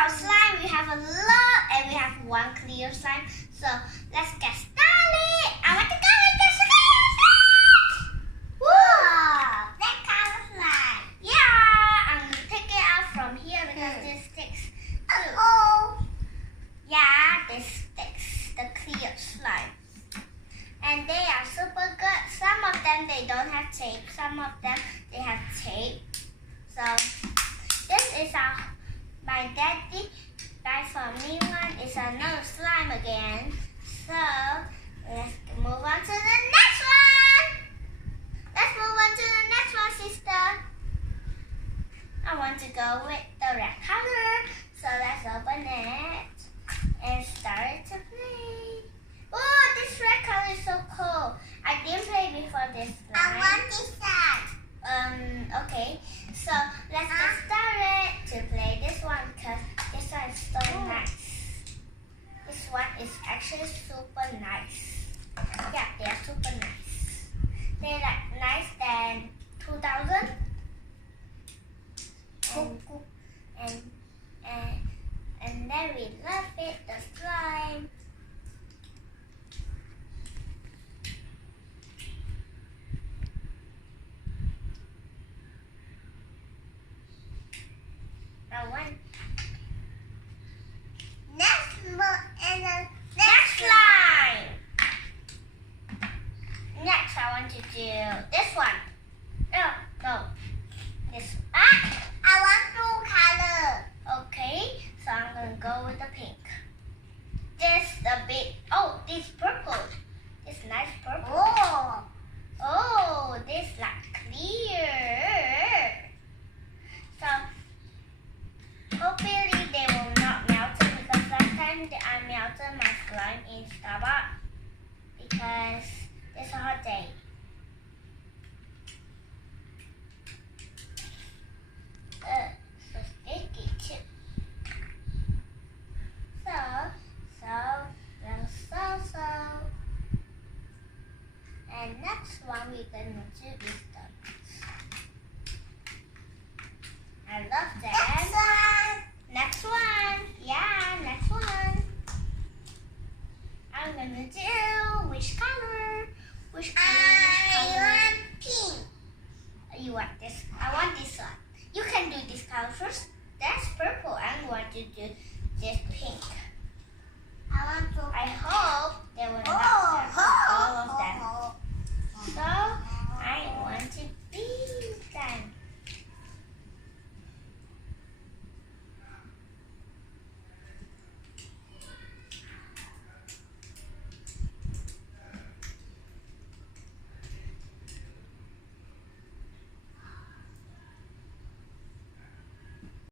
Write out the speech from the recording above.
our slime. We have a lot and we have one clear slime. So let's get started. I want to go with the slime. Whoa! That color slime. Yeah, I'm going to take it out from here because this sticks. Oh. Yeah, this sticks the clear slime. And they are super good. Some of them they don't have tape. Some of them they have tape. So this is my daddy buy for me one. It's another slime again. So let's move on to the next one. Let's move on to the next one, sister. I want to go with the red color. So let's open it and start to play. Oh, this red color is so cool. I didn't play before this slime. I want this one. Okay. So let's get started to play this one because this one is so nice. This one is actually super nice. Yeah, they are super nice. They're like nice than 2000. And then we love it, the slime. One. Next slime. Next, I want to do this one. No. This. I want blue color. Okay, so I'm gonna go with the pink. This the big. Oh, this purple. This nice purple. Oh, this like clear. So. Hopefully they will not melt it because last time I melted my slime in Starbucks because it's a hot day. So sticky too. So. And next one we're gonna do is I love that. Next one. Yeah, next one. I'm gonna do which color? Which color? I want pink. You want this? I want this one. You can do this color first. That's purple. I'm going to do this pink.